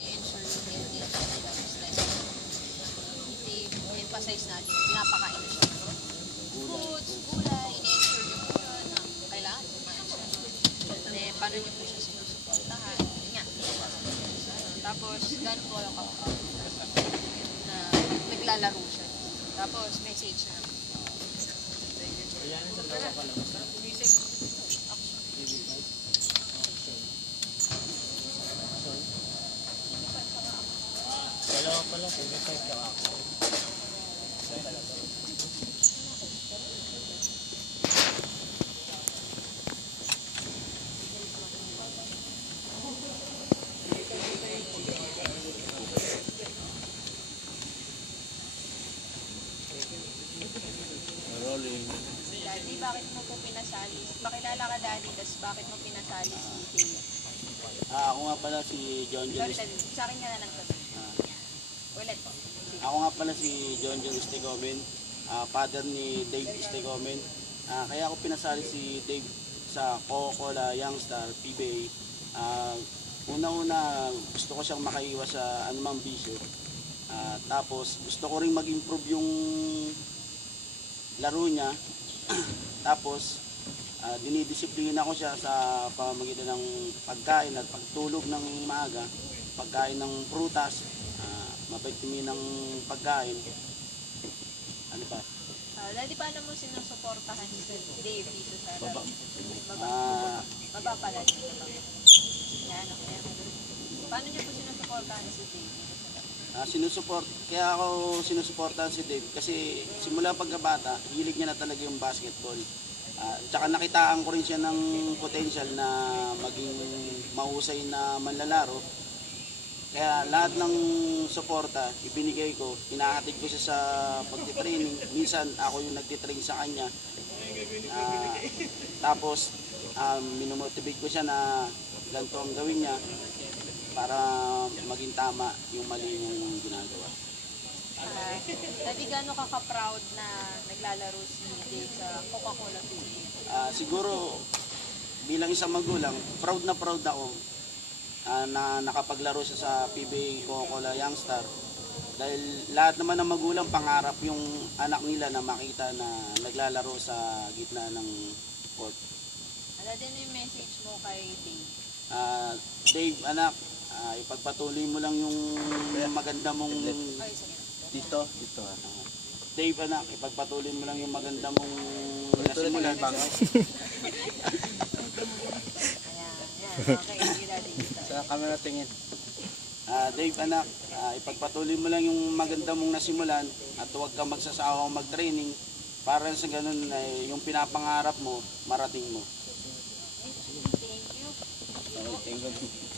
I-ensure yung healthy lifestyle. I-emphasize natin, pinapakain na siya. Foods, gulay, i-ensure niyo po yun na kailangan kumain siya. Then, paano niyo po siya sinusuportahan? Yun nga. Tapos, gano'n po kayo kapag na naglalaro siya. Tapos, message na. Ayan, sa dalawa ka lang. Music. Dalawa pala, 25 ka ako. Rolling. Daddy, bakit mo po pinasali? Pakilala ka, Daddy, tapos bakit mo pinasali si Dave? Ako nga pala si John Sorry, John. Daddy. Sa akin ka na lang to. Ulit po. Ako nga pala si John John Istigomen, father ni Dave Istigomen. Kaya ako pinasali si Dave sa Coca-Cola Youngstar PBA. Una-una gusto ko siyang makaiwas sa anumang bisyo. Tapos gusto ko ring mag-improve yung laro niya. Tapos dinidisiplina ko siya sa pamamagitan ng pagkain at pagtulog ng maaga, pagkain ng prutas, mabitimi ng pagkain. Ano pa? Daddy, paano mo sinusuportahan si Dave dito sa laro? Baba pala. Yan, okay. Paano niyo po sinusuportahan si Dave dito sa laro? Kaya ako sinusuportahan si Dave kasi simula pagkabata, hilig niya na talaga yung basketball. Tsaka nakitaan ko rin siya ng potential na maging mahusay na manlalaro. Kaya lahat ng suporta ibinigay ko, hinahatid ko siya sa pagtitraining. Minsan ako yung nagtitrain sa kanya. Tapos minomotivate ko siya na ganito ang gawin niya para maging tama yung mali yung ginagawa. Daddy, gano'n ka-proud na naglalaro si Dave sa Coca-Cola PBA? Siguro bilang isang magulang, proud na proud ako na nakapaglaro siya sa PBA Coca-Cola Youngstar. Dahil lahat naman ng magulang pangarap yung anak nila na makita na naglalaro sa gitna ng court. Ano din yung message mo kay Dave? Dave, anak, ipagpatuloy mo lang yung maganda mong... Ay, sige. Dito. Dave, anak, ipagpatuloy mo lang yung maganda mong nasimulan. Ayan. Okay, sige, Daddy. Sa camera tingin. Dave, anak, ipagpatuloy mo lang yung maganda mong nasimulan at huwag kang magsasawang mag-training para sa ganun yung pinapangarap mo, marating mo. Thank you. Thank you.